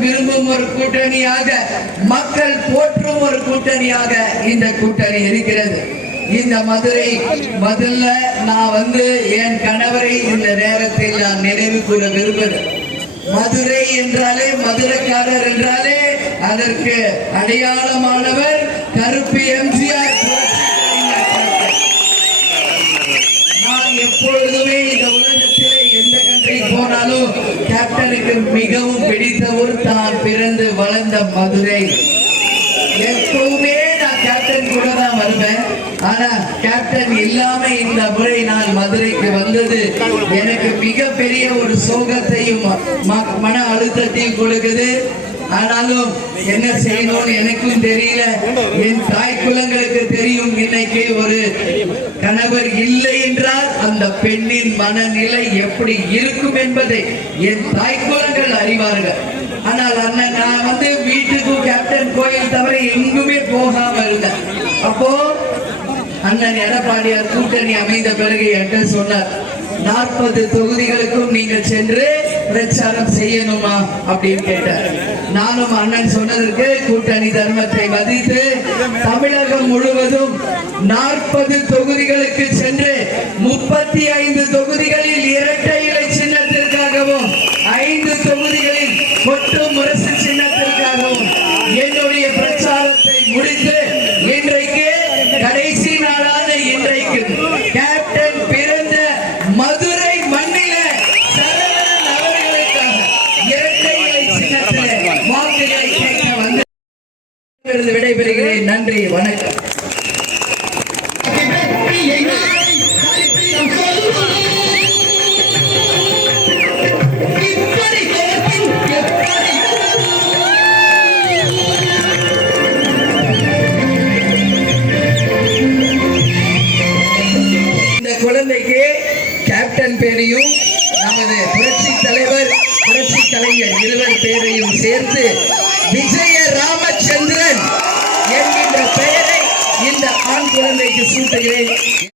விரும்பும் ஒரு கூட்டணியாக, மக்கள் போற்றும் ஒரு கூட்டணியாக இந்த கூட்டணி இருக்கிறது. இந்த மதுரை முதல்ல நான் என் கணவரை இந்த நேரத்தில் நான் நினைவு கூற விரும்புகிறேன். மதுரை என்றாலே, மதுரைக்காரர் என்றாலே அதற்கு அடையாளமானவர் கருப்பு எம்ஜிஆர். நான் எப்பொழுதுமே இந்த உலகத்திலே எந்த கண்ட்ரி போனாலும் கேப்டனுக்கு மிகவும் பிடித்த ஊர் தான் பிறந்து வளர்ந்த மதுரை. எப்பவுமே நான் கேப்டன் கூட தான் வருவேன். ஆனா கேப்டன் இல்லாம இந்த முறை நான் மதுரைக்கு வந்தது எனக்கு மிகப்பெரிய ஒரு சோகத்தையும் மன அழுத்தத்தையும் கொடுக்குது. ஆனாலும் என்ன செய்யணும்னு எனக்கும் தெரியல, என் தாய் குலங்களுக்கு தெரியும். இன்னைக்கு ஒரு கணவர் இல்லை என்றால் அந்த பெண்ணின் மனநிலை எப்படி இருக்கும் என்பதை என் தாய் குலங்கள் அறிவார்கள். ஆனால் அண்ணன் நான் வீட்டுக்கும் கேப்டன் கோயில் தவிர எங்குமே போகாம இருந்தேன். அப்போ அண்ணன் எடப்பாடியார் கூட்டணி அமைந்த பிறகு என்கிட்ட சொன்னார், 40 தொகுதிகளுக்கும் நீங்கள் சென்று பிரச்சாரம் செய்யணுமா அப்படின்னு கேட்டார். நானும் அண்ணன் சொன்னதற்கு கூட்டணி தர்மத்தை மதித்து தமிழகம் முழுவதும் 40 தொகுதிகளுக்கு சென்று 35 தொகுதிகளில் இரட்டை இலை சின்னத்திற்காகவும் 5 தொகுதிகளில் கொட்டு முரசு சின்னத்திற்காகவும் என்னுடைய பிரச்சாரத்தை முடித்து இன்றைக்கு கடைசி நாளான இன்றைக்கு கேப்டன் பிறந்த மதுரை மண்ணில சரவணன் அவர்களுக்காக இரட்டை இலை சின்னத்திலே வாக்குகளை கேட்க வந்து விடைபெறுகிறேன். நன்றி, வணக்கம். குழந்தைக்கு கேப்டன் பேரையும் நமது புரட்சி தலைவர் புரட்சி கலைஞர் இருவர் பேரையும் சேர்த்து விஜய ராமச்சந்திரன் என்கின்ற பெயரை இந்த ஆண் குழந்தைக்கு சூட்டுகிறேன்.